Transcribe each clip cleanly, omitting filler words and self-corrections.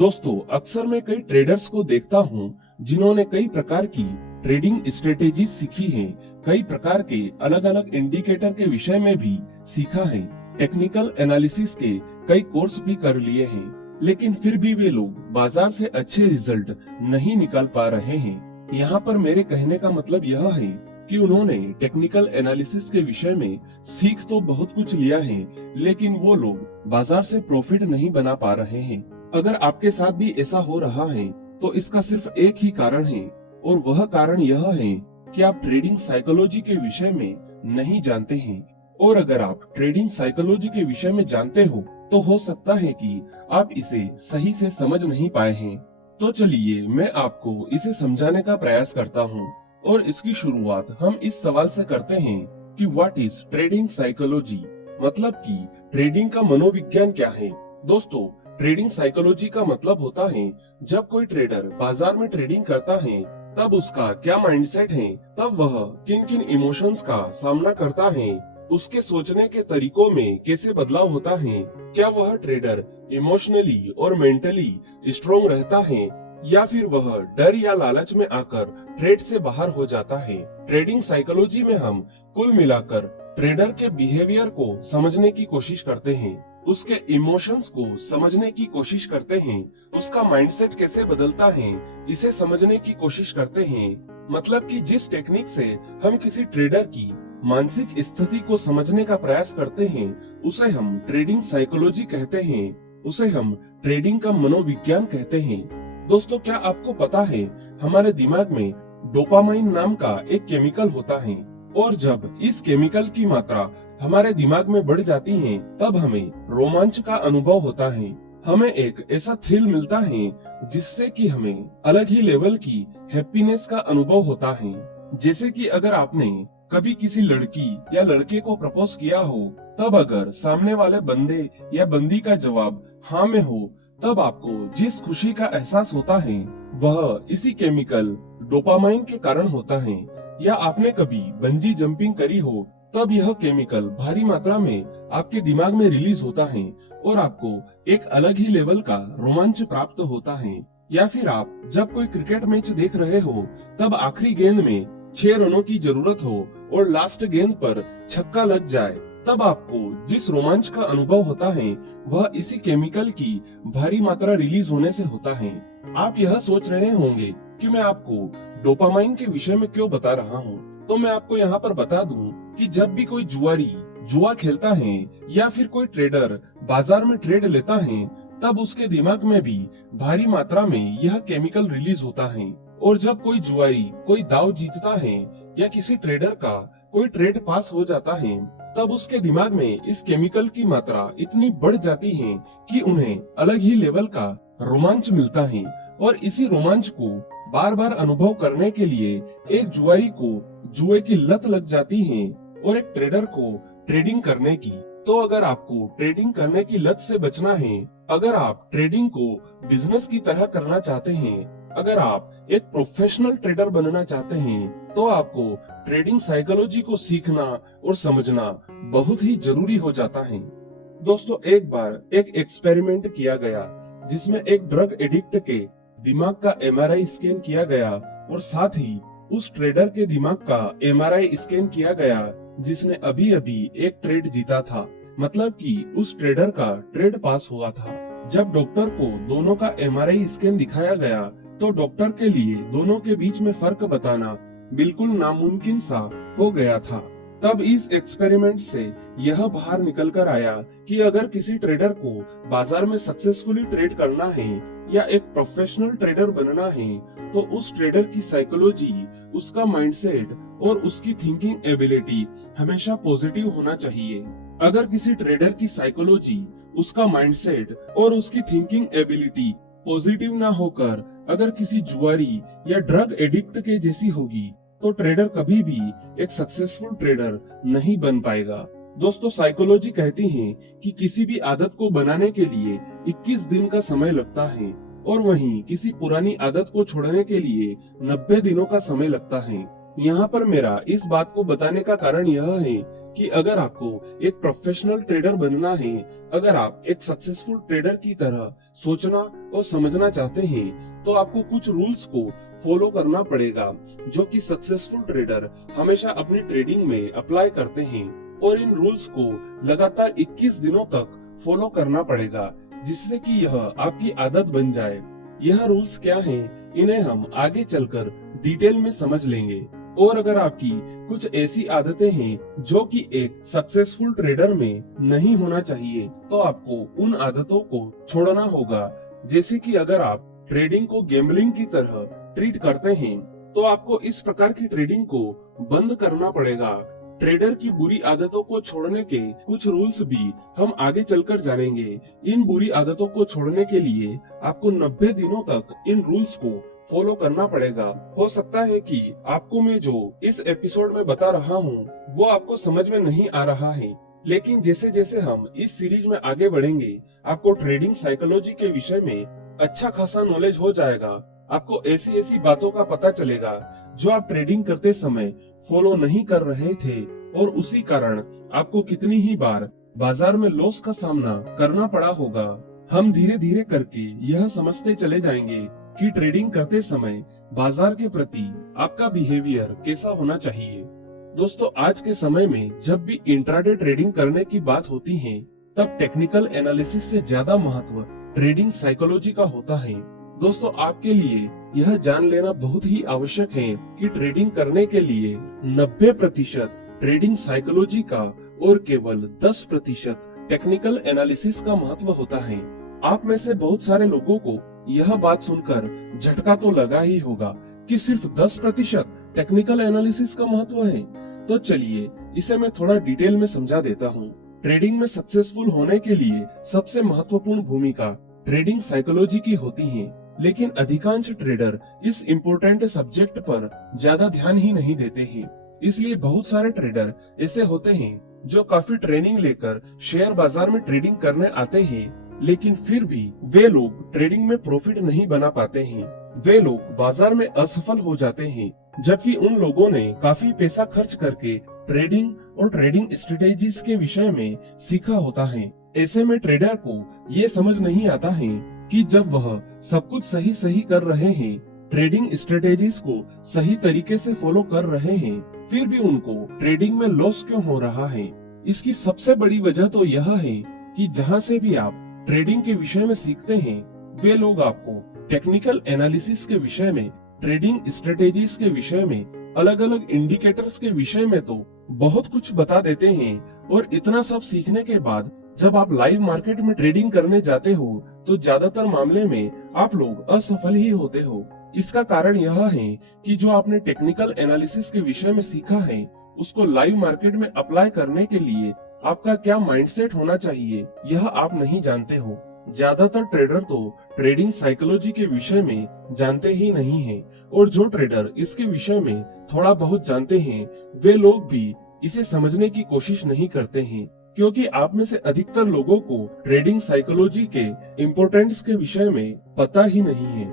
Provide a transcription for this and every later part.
दोस्तों, अक्सर मैं कई ट्रेडर्स को देखता हूं जिन्होंने कई प्रकार की ट्रेडिंग स्ट्रेटेजी सीखी हैं, कई प्रकार के अलग अलग इंडिकेटर के विषय में भी सीखा है, टेक्निकल एनालिसिस के कई कोर्स भी कर लिए हैं, लेकिन फिर भी वे लोग बाजार से अच्छे रिजल्ट नहीं निकाल पा रहे हैं। यहाँ पर मेरे कहने का मतलब यह है कि उन्होंने टेक्निकल एनालिसिस के विषय में सीख तो बहुत कुछ लिया है, लेकिन वो लोग बाजार से प्रॉफिट नहीं बना पा रहे हैं। अगर आपके साथ भी ऐसा हो रहा है तो इसका सिर्फ एक ही कारण है, और वह कारण यह है कि आप ट्रेडिंग साइकोलॉजी के विषय में नहीं जानते हैं। और अगर आप ट्रेडिंग साइकोलॉजी के विषय में जानते हो तो हो सकता है कि आप इसे सही से समझ नहीं पाए हैं। तो चलिए मैं आपको इसे समझाने का प्रयास करता हूँ, और इसकी शुरुआत हम इस सवाल से करते हैं कि व्हाट इज ट्रेडिंग साइकोलॉजी, मतलब कि ट्रेडिंग का मनोविज्ञान क्या है। दोस्तों, ट्रेडिंग साइकोलॉजी का मतलब होता है जब कोई ट्रेडर बाजार में ट्रेडिंग करता है तब उसका क्या माइंडसेट है, तब वह किन किन इमोशंस का सामना करता है, उसके सोचने के तरीकों में कैसे बदलाव होता है, क्या वह ट्रेडर इमोशनली और मेंटली स्ट्रोंग रहता है या फिर वह डर या लालच में आकर ट्रेड से बाहर हो जाता है। ट्रेडिंग साइकोलॉजी में हम कुल मिलाकर ट्रेडर के बिहेवियर को समझने की कोशिश करते हैं, उसके इमोशंस को समझने की कोशिश करते हैं, उसका माइंडसेट कैसे बदलता है इसे समझने की कोशिश करते हैं। मतलब कि जिस टेक्निक से हम किसी ट्रेडर की मानसिक स्थिति को समझने का प्रयास करते हैं उसे हम ट्रेडिंग साइकोलॉजी कहते हैं, उसे हम ट्रेडिंग का मनोविज्ञान कहते हैं। दोस्तों, क्या आपको पता है हमारे दिमाग में डोपामाइन नाम का एक केमिकल होता है, और जब इस केमिकल की मात्रा हमारे दिमाग में बढ़ जाती है तब हमें रोमांच का अनुभव होता है, हमें एक ऐसा थ्रिल मिलता है जिससे कि हमें अलग ही लेवल की हैप्पीनेस का अनुभव होता है। जैसे कि अगर आपने कभी किसी लड़की या लड़के को प्रपोज किया हो, तब अगर सामने वाले बंदे या बंदी का जवाब हाँ में हो, तब आपको जिस खुशी का एहसास होता है वह इसी केमिकल डोपामाइन के कारण होता है। या आपने कभी बंजी जंपिंग करी हो, तब यह केमिकल भारी मात्रा में आपके दिमाग में रिलीज होता है और आपको एक अलग ही लेवल का रोमांच प्राप्त होता है। या फिर आप जब कोई क्रिकेट मैच देख रहे हो तब आखिरी गेंद में 6 रनों की जरूरत हो और लास्ट गेंद पर छक्का लग जाए, तब आपको जिस रोमांच का अनुभव होता है वह इसी केमिकल की भारी मात्रा रिलीज होने से होता है। आप यह सोच रहे होंगे कि मैं आपको डोपामाइन के विषय में क्यों बता रहा हूँ, तो मैं आपको यहाँ पर बता दूं कि जब भी कोई जुआ खेलता है या फिर कोई ट्रेडर बाजार में ट्रेड लेता है तब उसके दिमाग में भी भारी मात्रा में यह केमिकल रिलीज होता है। और जब कोई जुआरी कोई दाव जीतता है या किसी ट्रेडर का कोई ट्रेड पास हो जाता है तब उसके दिमाग में इस केमिकल की मात्रा इतनी बढ़ जाती है कि उन्हें अलग ही लेवल का रोमांच मिलता है। और इसी रोमांच को बार बार अनुभव करने के लिए एक जुआरी को जुए की लत लग जाती है और एक ट्रेडर को ट्रेडिंग करने की। तो अगर आपको ट्रेडिंग करने की लत से बचना है, अगर आप ट्रेडिंग को बिजनेस की तरह करना चाहते हैं, अगर आप एक प्रोफेशनल ट्रेडर बनना चाहते हैं, तो आपको ट्रेडिंग साइकोलॉजी को सीखना और समझना बहुत ही जरूरी हो जाता है। दोस्तों, एक बार एक एक्सपेरिमेंट किया गया जिसमें एक ड्रग एडिक्ट के दिमाग का एमआरआई स्कैन किया गया और साथ ही उस ट्रेडर के दिमाग का एमआरआई स्कैन किया गया जिसने अभी अभी एक ट्रेड जीता था, मतलब कि उस ट्रेडर का ट्रेड पास हुआ था। जब डॉक्टर को दोनों का एमआरआई स्कैन दिखाया गया तो डॉक्टर के लिए दोनों के बीच में फर्क बताना बिल्कुल नामुमकिन सा हो गया था। तब इस एक्सपेरिमेंट से यह बाहर निकल कर आया कि अगर किसी ट्रेडर को बाजार में सक्सेसफुली ट्रेड करना है या एक प्रोफेशनल ट्रेडर बनना है तो उस ट्रेडर की साइकोलॉजी, उसका माइंडसेट और उसकी थिंकिंग एबिलिटी हमेशा पॉजिटिव होना चाहिए। अगर किसी ट्रेडर की साइकोलॉजी, उसका माइंडसेट और उसकी थिंकिंग एबिलिटी पॉजिटिव ना होकर अगर किसी जुआरी या ड्रग एडिक्ट के जैसी होगी तो ट्रेडर कभी भी एक सक्सेसफुल ट्रेडर नहीं बन पाएगा। दोस्तों, साइकोलॉजी कहती है कि किसी भी आदत को बनाने के लिए 21 दिन का समय लगता है और वहीं किसी पुरानी आदत को छोड़ने के लिए 90 दिनों का समय लगता है। यहाँ पर मेरा इस बात को बताने का कारण यह है कि अगर आपको एक प्रोफेशनल ट्रेडर बनना है, अगर आप एक सक्सेसफुल ट्रेडर की तरह सोचना और समझना चाहते हैं, तो आपको कुछ रूल्स को फॉलो करना पड़ेगा जो कि सक्सेसफुल ट्रेडर हमेशा अपनी ट्रेडिंग में अप्लाई करते हैं। और इन रूल्स को लगातार 21 दिनों तक फॉलो करना पड़ेगा, जिससे कि यह आपकी आदत बन जाए। यह रूल्स क्या हैं, इन्हें हम आगे चलकर डिटेल में समझ लेंगे। और अगर आपकी कुछ ऐसी आदतें हैं जो कि एक सक्सेसफुल ट्रेडर में नहीं होना चाहिए, तो आपको उन आदतों को छोड़ना होगा। जैसे कि अगर आप ट्रेडिंग को गैम्बलिंग की तरह ट्रीट करते हैं, तो आपको इस प्रकार की ट्रेडिंग को बंद करना पड़ेगा। ट्रेडर की बुरी आदतों को छोड़ने के कुछ रूल्स भी हम आगे चलकर जानेंगे। इन बुरी आदतों को छोड़ने के लिए आपको 90 दिनों तक इन रूल्स को फॉलो करना पड़ेगा। हो सकता है कि आपको मैं जो इस एपिसोड में बता रहा हूँ वो आपको समझ में नहीं आ रहा है, लेकिन जैसे जैसे हम इस सीरीज में आगे बढ़ेंगे, आपको ट्रेडिंग साइकोलॉजी के विषय में अच्छा खासा नॉलेज हो जाएगा। आपको ऐसी ऐसी बातों का पता चलेगा जो आप ट्रेडिंग करते समय फॉलो नहीं कर रहे थे, और उसी कारण आपको कितनी ही बार बाजार में लॉस का सामना करना पड़ा होगा। हम धीरे धीरे करके यह समझते चले जाएंगे कि ट्रेडिंग करते समय बाजार के प्रति आपका बिहेवियर कैसा होना चाहिए। दोस्तों, आज के समय में जब भी इंट्राडे ट्रेडिंग करने की बात होती है, तब टेक्निकल एनालिसिस से ज्यादा महत्व ट्रेडिंग साइकोलॉजी का होता है। दोस्तों, आपके लिए यह जान लेना बहुत ही आवश्यक है कि ट्रेडिंग करने के लिए 90% ट्रेडिंग साइकोलॉजी का और केवल 10% टेक्निकल एनालिसिस का महत्व होता है। आप में से बहुत सारे लोगों को यह बात सुनकर झटका तो लगा ही होगा कि सिर्फ 10% टेक्निकल एनालिसिस का महत्व है। तो चलिए इसे मैं थोड़ा डिटेल में समझा देता हूँ। ट्रेडिंग में सक्सेसफुल होने के लिए सबसे महत्वपूर्ण भूमिका ट्रेडिंग साइकोलॉजी की होती है, लेकिन अधिकांश ट्रेडर इस इम्पोर्टेंट सब्जेक्ट पर ज्यादा ध्यान ही नहीं देते हैं। इसलिए बहुत सारे ट्रेडर ऐसे होते हैं जो काफी ट्रेनिंग लेकर शेयर बाजार में ट्रेडिंग करने आते हैं, लेकिन फिर भी वे लोग ट्रेडिंग में प्रॉफिट नहीं बना पाते हैं। वे लोग बाजार में असफल हो जाते हैं, जबकि उन लोगों ने काफी पैसा खर्च करके ट्रेडिंग और ट्रेडिंग स्ट्रेटेजीज के विषय में सीखा होता है। ऐसे में ट्रेडर को ये समझ नहीं आता है कि जब वह सब कुछ सही सही कर रहे हैं, ट्रेडिंग स्ट्रेटेजीज को सही तरीके से फॉलो कर रहे हैं, फिर भी उनको ट्रेडिंग में लॉस क्यों हो रहा है। इसकी सबसे बड़ी वजह तो यह है कि जहां से भी आप ट्रेडिंग के विषय में सीखते हैं, वे लोग आपको टेक्निकल एनालिसिस के विषय में, ट्रेडिंग स्ट्रेटेजीज के विषय में, अलग अलग इंडिकेटर्स के विषय में तो बहुत कुछ बता देते हैं। और इतना सब सीखने के बाद जब आप लाइव मार्केट में ट्रेडिंग करने जाते हो, तो ज्यादातर मामले में आप लोग असफल ही होते हो। इसका कारण यह है कि जो आपने टेक्निकल एनालिसिस के विषय में सीखा है, उसको लाइव मार्केट में अप्लाई करने के लिए आपका क्या माइंडसेट होना चाहिए, यह आप नहीं जानते हो। ज्यादातर ट्रेडर तो ट्रेडिंग साइकोलॉजी के विषय में जानते ही नहीं हैं, और जो ट्रेडर इसके विषय में थोड़ा बहुत जानते हैं, वे लोग भी इसे समझने की कोशिश नहीं करते हैं, क्योंकि आप में से अधिकतर लोगों को ट्रेडिंग साइकोलॉजी के इम्पोर्टेंस के विषय में पता ही नहीं है।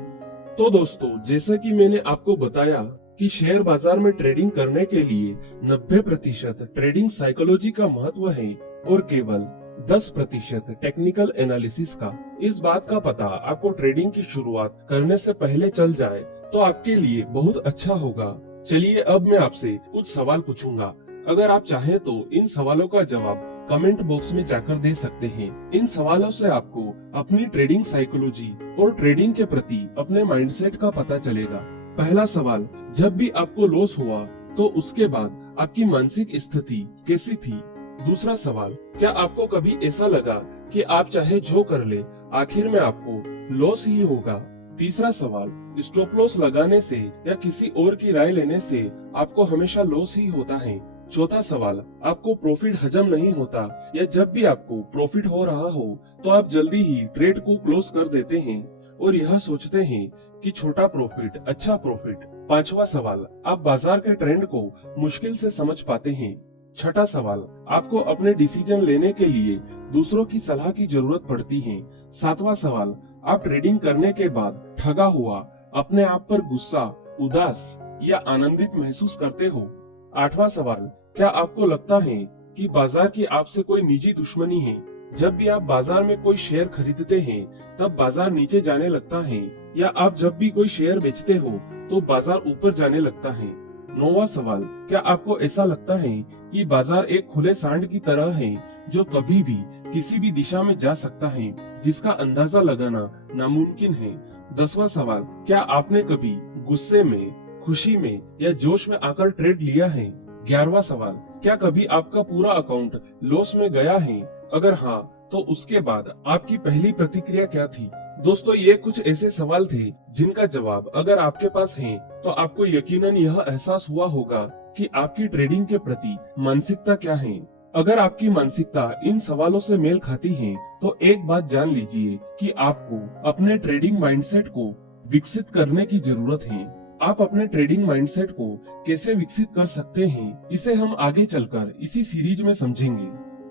तो दोस्तों, जैसा कि मैंने आपको बताया कि शेयर बाजार में ट्रेडिंग करने के लिए 90% ट्रेडिंग साइकोलॉजी का महत्व है और केवल 10% टेक्निकल एनालिसिस का। इस बात का पता आपको ट्रेडिंग की शुरुआत करने से पहले चल जाए तो आपके लिए बहुत अच्छा होगा। चलिए अब मैं आपसे कुछ सवाल पूछूंगा। अगर आप चाहें तो इन सवालों का जवाब कमेंट बॉक्स में जाकर दे सकते हैं। इन सवालों से आपको अपनी ट्रेडिंग साइकोलॉजी और ट्रेडिंग के प्रति अपने माइंडसेट का पता चलेगा। पहला सवाल, जब भी आपको लॉस हुआ तो उसके बाद आपकी मानसिक स्थिति कैसी थी? दूसरा सवाल, क्या आपको कभी ऐसा लगा कि आप चाहे जो कर ले, आखिर में आपको लॉस ही होगा? तीसरा सवाल, स्टॉप लॉस लगाने से या किसी और की राय लेने से आपको हमेशा लॉस ही होता है? चौथा सवाल, आपको प्रॉफिट हजम नहीं होता, या जब भी आपको प्रॉफिट हो रहा हो तो आप जल्दी ही ट्रेड को क्लोज कर देते हैं और यह सोचते हैं कि छोटा प्रॉफिट अच्छा प्रॉफिट? पांचवा सवाल, आप बाजार के ट्रेंड को मुश्किल से समझ पाते हैं? छठा सवाल, आपको अपने डिसीजन लेने के लिए दूसरों की सलाह की जरूरत पड़ती है? सातवां सवाल, आप ट्रेडिंग करने के बाद ठगा हुआ अपने आप पर गुस्सा, उदास या आनंदित महसूस करते हो? आठवां सवाल, क्या आपको लगता है कि बाजार की आपसे कोई निजी दुश्मनी है। जब भी आप बाजार में कोई शेयर खरीदते हैं तब बाजार नीचे जाने लगता है, या आप जब भी कोई शेयर बेचते हो तो बाजार ऊपर जाने लगता है। 9वां सवाल, क्या आपको ऐसा लगता है कि बाजार एक खुले सांड की तरह है जो कभी भी किसी भी दिशा में जा सकता है, जिसका अंदाजा लगाना नामुमकिन है? 10वां सवाल, क्या आपने कभी गुस्से में, खुशी में या जोश में आकर ट्रेड लिया है? 11वां सवाल, क्या कभी आपका पूरा अकाउंट लॉस में गया है? अगर हाँ, तो उसके बाद आपकी पहली प्रतिक्रिया क्या थी? दोस्तों, ये कुछ ऐसे सवाल थे जिनका जवाब अगर आपके पास है तो आपको यकीनन यह एहसास हुआ होगा कि आपकी ट्रेडिंग के प्रति मानसिकता क्या है। अगर आपकी मानसिकता इन सवालों से मेल खाती है तो एक बात जान लीजिए कि आपको अपने ट्रेडिंग माइंडसेट को विकसित करने की जरूरत है। आप अपने ट्रेडिंग माइंडसेट को कैसे विकसित कर सकते हैं, इसे हम आगे चलकर इसी सीरीज में समझेंगे।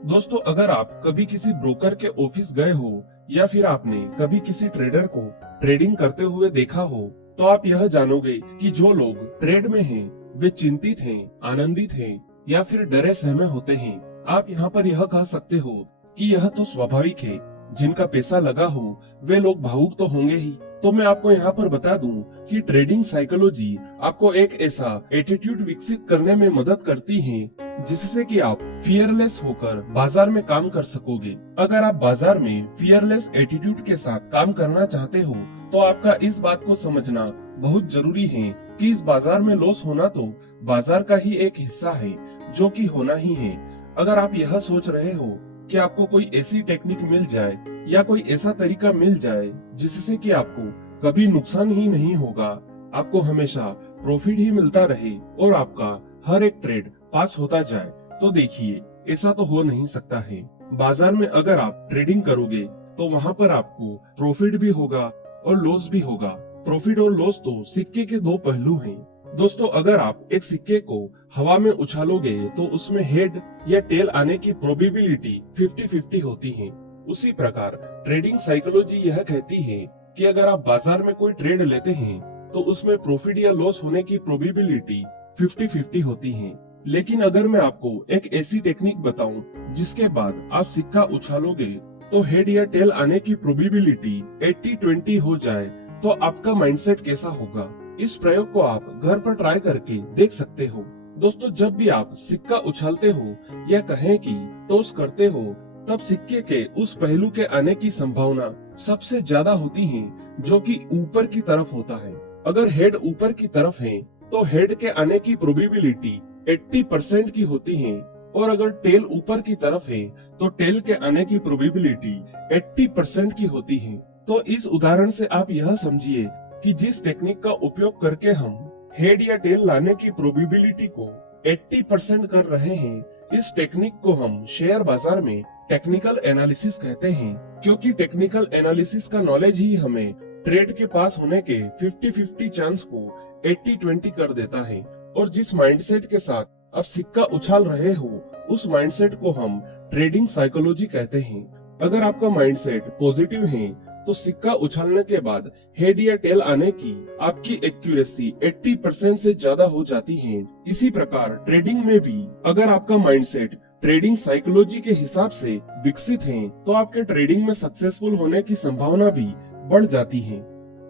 दोस्तों, अगर आप कभी किसी ब्रोकर के ऑफिस गए हो या फिर आपने कभी किसी ट्रेडर को ट्रेडिंग करते हुए देखा हो, तो आप यह जानोगे कि जो लोग ट्रेड में हैं, वे चिंतित हैं, आनंदित हैं या फिर डरे सहमे होते हैं। आप यहाँ पर यह कह सकते हो कि यह तो स्वाभाविक है, जिनका पैसा लगा हो वे लोग भावुक तो होंगे ही। तो मैं आपको यहाँ पर बता दूं कि ट्रेडिंग साइकोलॉजी आपको एक ऐसा एटीट्यूड विकसित करने में मदद करती है जिससे कि आप फियरलेस होकर बाजार में काम कर सकोगे। अगर आप बाजार में फियरलेस एटीट्यूड के साथ काम करना चाहते हो तो आपका इस बात को समझना बहुत जरूरी है कि इस बाजार में लॉस होना तो बाजार का ही एक हिस्सा है, जो कि होना ही है। अगर आप यह सोच रहे हो कि आपको कोई ऐसी टेक्निक मिल जाए या कोई ऐसा तरीका मिल जाए जिससे कि आपको कभी नुकसान ही नहीं होगा, आपको हमेशा प्रॉफिट ही मिलता रहे और आपका हर एक ट्रेड पास होता जाए, तो देखिए, ऐसा तो हो नहीं सकता है। बाजार में अगर आप ट्रेडिंग करोगे तो वहाँ पर आपको प्रॉफिट भी होगा और लॉस भी होगा। प्रॉफिट और लॉस तो सिक्के के दो पहलू हैं। दोस्तों, अगर आप एक सिक्के को हवा में उछालोगे तो उसमें हेड या टेल आने की प्रोबेबिलिटी 50-50 होती है। उसी प्रकार ट्रेडिंग साइकोलॉजी यह कहती है कि अगर आप बाजार में कोई ट्रेड लेते हैं तो उसमें प्रॉफिट या लॉस होने की प्रोबेबिलिटी 50-50 होती है। लेकिन अगर मैं आपको एक ऐसी टेक्निक बताऊं जिसके बाद आप सिक्का उछालोगे तो हेड या टेल आने की प्रोबेबिलिटी 80-20 हो जाए, तो आपका माइंडसेट कैसा होगा? इस प्रयोग को आप घर पर ट्राई करके देख सकते हो। दोस्तों, जब भी आप सिक्का उछालते हो या कहें कि टॉस करते हो, तब सिक्के के उस पहलू के आने की संभावना सबसे ज्यादा होती है जो कि ऊपर की तरफ होता है। अगर हेड ऊपर की तरफ है तो हेड के आने की प्रोबेबिलिटी 80% की होती है, और अगर टेल ऊपर की तरफ है तो टेल के आने की प्रोबेबिलिटी 80% की होती है। तो इस उदाहरण से आप यह समझिए कि जिस टेक्निक का उपयोग करके हम हेड या टेल लाने की प्रोबेबिलिटी को 80% कर रहे हैं, इस टेक्निक को हम शेयर बाजार में टेक्निकल एनालिसिस कहते हैं, क्योंकि टेक्निकल एनालिसिस का नॉलेज ही हमें ट्रेड के पास होने के 50-50 चांस को 80-20 कर देता है। और जिस माइंडसेट के साथ आप सिक्का उछाल रहे हो, उस माइंडसेट को हम ट्रेडिंग साइकोलॉजी कहते हैं। अगर आपका माइंडसेट पॉजिटिव है तो सिक्का उछालने के बाद हेड या टेल आने की आपकी एक्यूरेसी 80% से ज्यादा हो जाती है। इसी प्रकार ट्रेडिंग में भी अगर आपका माइंडसेट ट्रेडिंग साइकोलॉजी के हिसाब से विकसित है तो आपके ट्रेडिंग में सक्सेसफुल होने की संभावना भी बढ़ जाती है।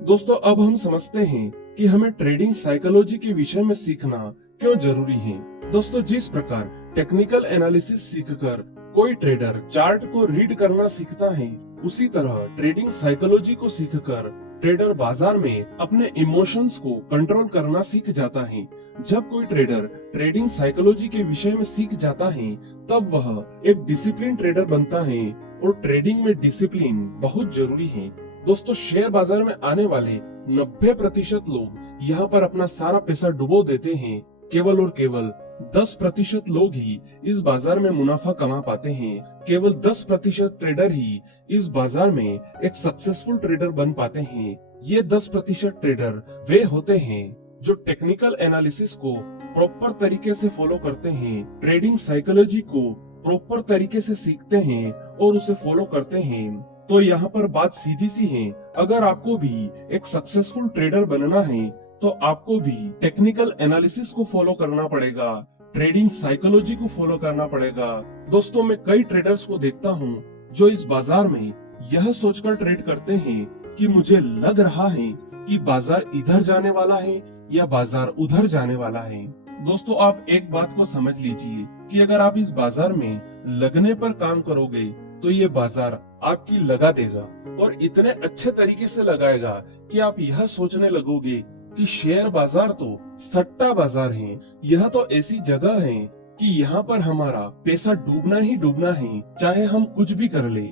दोस्तों, अब हम समझते हैं कि हमें ट्रेडिंग साइकोलॉजी के विषय में सीखना क्यों जरूरी है। दोस्तों, जिस प्रकार टेक्निकल एनालिसिस सीखकर कोई ट्रेडर चार्ट को रीड करना सीखता है, उसी तरह ट्रेडिंग साइकोलॉजी को सीखकर ट्रेडर बाजार में अपने इमोशंस को कंट्रोल करना सीख जाता है। जब कोई ट्रेडर ट्रेडिंग साइकोलॉजी के विषय में सीख जाता है, तब वह एक डिसिप्लिन ट्रेडर बनता है, और ट्रेडिंग में डिसिप्लिन बहुत जरूरी है। दोस्तों, शेयर बाजार में आने वाले 90% लोग यहाँ पर अपना सारा पैसा डुबो देते हैं। केवल और केवल 10% लोग ही इस बाजार में मुनाफा कमा पाते हैं। केवल 10% ट्रेडर ही इस बाजार में एक सक्सेसफुल ट्रेडर बन पाते हैं। ये 10% ट्रेडर वे होते हैं जो टेक्निकल एनालिसिस को प्रॉपर तरीके से फॉलो करते हैं, ट्रेडिंग साइकोलॉजी को प्रॉपर तरीके से सीखते हैं और उसे फॉलो करते हैं। तो यहाँ पर बात सीधी सी है, अगर आपको भी एक सक्सेसफुल ट्रेडर बनना है तो आपको भी टेक्निकल एनालिसिस को फॉलो करना पड़ेगा, ट्रेडिंग साइकोलॉजी को फॉलो करना पड़ेगा। दोस्तों, मैं कई ट्रेडर्स को देखता हूँ जो इस बाजार में यह सोचकर ट्रेड करते हैं कि मुझे लग रहा है कि बाजार इधर जाने वाला है या बाजार उधर जाने वाला है। दोस्तों, आप एक बात को समझ लीजिए कि अगर आप इस बाजार में लगने पर काम करोगे तो ये बाजार आपकी लगा देगा और इतने अच्छे तरीके से लगाएगा कि आप यह सोचने लगोगे कि शेयर बाजार तो सट्टा बाजार है। यह तो ऐसी जगह है कि यहाँ पर हमारा पैसा डूबना ही डूबना है, चाहे हम कुछ भी कर ले।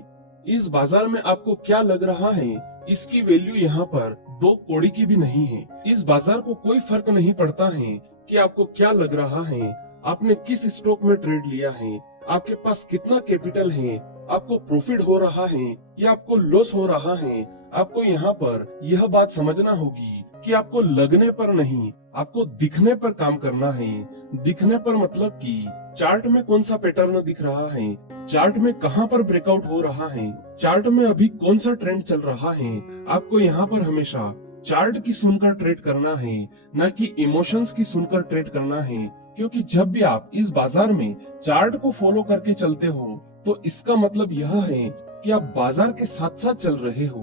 इस बाजार में आपको क्या लग रहा है, इसकी वैल्यू यहाँ पर 2 कौड़ी की भी नहीं है। इस बाजार को कोई फर्क नहीं पड़ता है कि आपको क्या लग रहा है, आपने किस स्टॉक में ट्रेड लिया है, आपके पास कितना कैपिटल है, आपको प्रॉफिट हो रहा है या आपको लॉस हो रहा है। आपको यहाँ पर यह बात समझना होगी कि आपको लगने पर नहीं, आपको दिखने पर काम करना है। दिखने पर मतलब कि चार्ट में कौन सा पैटर्न दिख रहा है, चार्ट में कहाँ पर ब्रेकआउट हो रहा है, चार्ट में अभी कौन सा ट्रेंड चल रहा है। आपको यहाँ पर हमेशा चार्ट की सुनकर ट्रेड करना है, न कि इमोशंस की सुनकर ट्रेड करना है। क्योंकि जब भी आप इस बाजार में चार्ट को फॉलो करके चलते हो तो इसका मतलब यह है कि आप बाजार के साथ साथ चल रहे हो।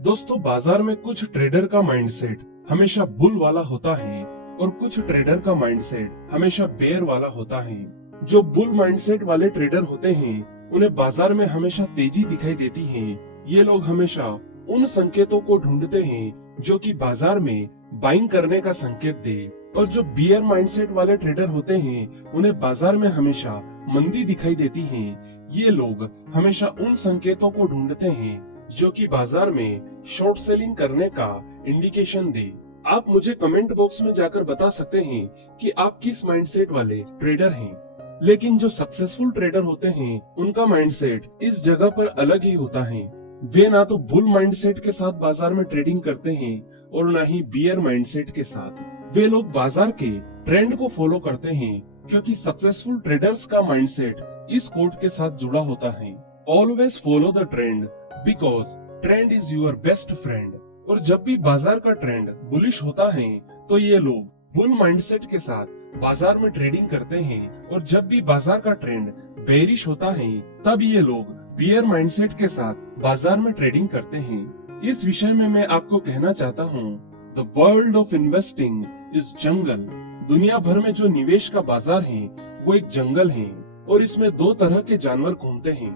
दोस्तों, बाजार में कुछ ट्रेडर का माइंडसेट हमेशा बुल वाला होता है और कुछ ट्रेडर का माइंडसेट हमेशा बेयर वाला होता है। जो बुल माइंडसेट वाले ट्रेडर होते हैं उन्हें बाजार में हमेशा तेजी दिखाई देती है। ये लोग हमेशा उन संकेतों को ढूंढते हैं जो कि बाजार में बाइंग करने का संकेत दे। और जो बियर माइंडसेट वाले ट्रेडर होते हैं उन्हें बाजार में हमेशा मंदी दिखाई देती है। ये लोग हमेशा उन संकेतों को ढूंढते हैं जो कि बाजार में शॉर्ट सेलिंग करने का इंडिकेशन दे। आप मुझे कमेंट बॉक्स में जाकर बता सकते हैं कि आप किस माइंडसेट वाले ट्रेडर हैं। लेकिन जो सक्सेसफुल ट्रेडर होते हैं उनका माइंडसेट इस जगह पर अलग ही होता है। वे ना तो बुल माइंडसेट के साथ बाजार में ट्रेडिंग करते हैं और ना ही बियर माइंडसेट के साथ। वे लोग बाजार के ट्रेंड को फॉलो करते हैं क्योंकि सक्सेसफुल ट्रेडर्स का माइंडसेट इस कोट के साथ जुड़ा होता है, always follow the trend because trend is your best friend. और जब भी बाजार का ट्रेंड बुलिश होता है तो ये लोग बुल माइंडसेट के साथ बाजार में ट्रेडिंग करते हैं और जब भी बाजार का ट्रेंड बेरिश होता है तब ये लोग बियर माइंडसेट के साथ बाजार में ट्रेडिंग करते हैं। इस विषय में मैं आपको कहना चाहता हूँ, the world of investing is jungle. दुनिया भर में जो निवेश का बाजार है वो एक जंगल है और इसमें 2 तरह के जानवर घूमते हैं,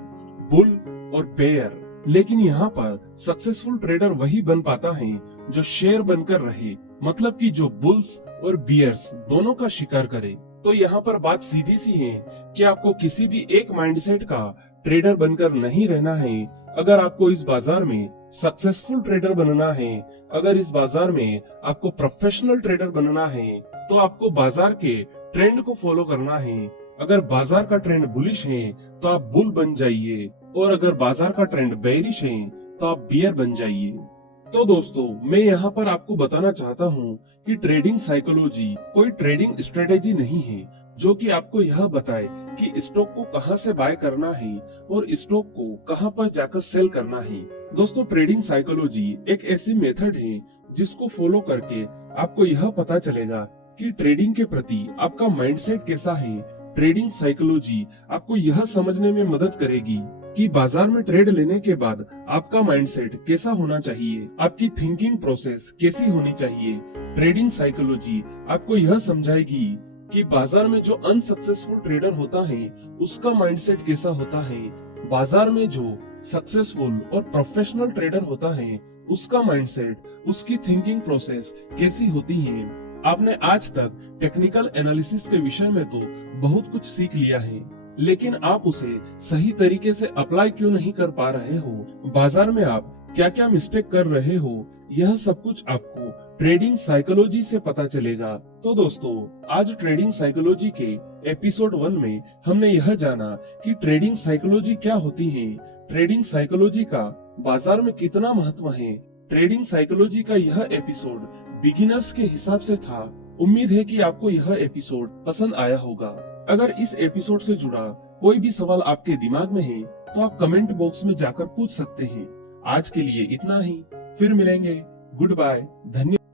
बुल और बेयर। लेकिन यहाँ पर सक्सेसफुल ट्रेडर वही बन पाता है जो शेर बनकर रहे, मतलब कि जो बुल्स और बियर्स दोनों का शिकार करे। तो यहाँ पर बात सीधी सी है कि आपको किसी भी एक माइंडसेट का ट्रेडर बनकर नहीं रहना है। अगर आपको इस बाजार में सक्सेसफुल ट्रेडर बनना है, अगर इस बाजार में आपको प्रोफेशनल ट्रेडर बनना है तो आपको बाजार के ट्रेंड को फॉलो करना है। अगर बाजार का ट्रेंड बुलिश है तो आप बुल बन जाइए और अगर बाजार का ट्रेंड बेयरिश है तो आप बियर बन जाइए। तो दोस्तों, मैं यहाँ पर आपको बताना चाहता हूँ कि ट्रेडिंग साइकोलॉजी कोई ट्रेडिंग स्ट्रेटेजी नहीं है जो कि आपको यह बताए कि स्टॉक को कहां से बाय करना है और स्टॉक को कहां पर जाकर सेल करना है। दोस्तों, ट्रेडिंग साइकोलॉजी एक ऐसी मेथड है जिसको फॉलो करके आपको यह पता चलेगा कि ट्रेडिंग के प्रति आपका माइंडसेट कैसा है। ट्रेडिंग साइकोलॉजी आपको यह समझने में मदद करेगी कि बाजार में ट्रेड लेने के बाद आपका माइंडसेट कैसा होना चाहिए, आपकी थिंकिंग प्रोसेस कैसी होनी चाहिए। ट्रेडिंग साइकोलॉजी आपको यह समझाएगी कि बाजार में जो अनसक्सेसफुल ट्रेडर होता है उसका माइंडसेट कैसा होता है, बाजार में जो सक्सेसफुल और प्रोफेशनल ट्रेडर होता है उसका माइंडसेट, उसकी थिंकिंग प्रोसेस कैसी होती है। आपने आज तक टेक्निकल एनालिसिस के विषय में तो बहुत कुछ सीख लिया है, लेकिन आप उसे सही तरीके से अप्लाई क्यों नहीं कर पा रहे हो, बाजार में आप क्या क्या मिस्टेक कर रहे हो, यह सब कुछ आपको ट्रेडिंग साइकोलॉजी से पता चलेगा। तो दोस्तों, आज ट्रेडिंग साइकोलॉजी के एपिसोड 1 में हमने यह जाना कि ट्रेडिंग साइकोलॉजी क्या होती है, ट्रेडिंग साइकोलॉजी का बाजार में कितना महत्व है। ट्रेडिंग साइकोलॉजी का यह एपिसोड बिगिनर्स के हिसाब से था। उम्मीद है कि आपको यह एपिसोड पसंद आया होगा। अगर इस एपिसोड से जुड़ा कोई भी सवाल आपके दिमाग में है तो आप कमेंट बॉक्स में जाकर पूछ सकते हैं। आज के लिए इतना ही, फिर मिलेंगे। गुड बाय, धन्यवाद।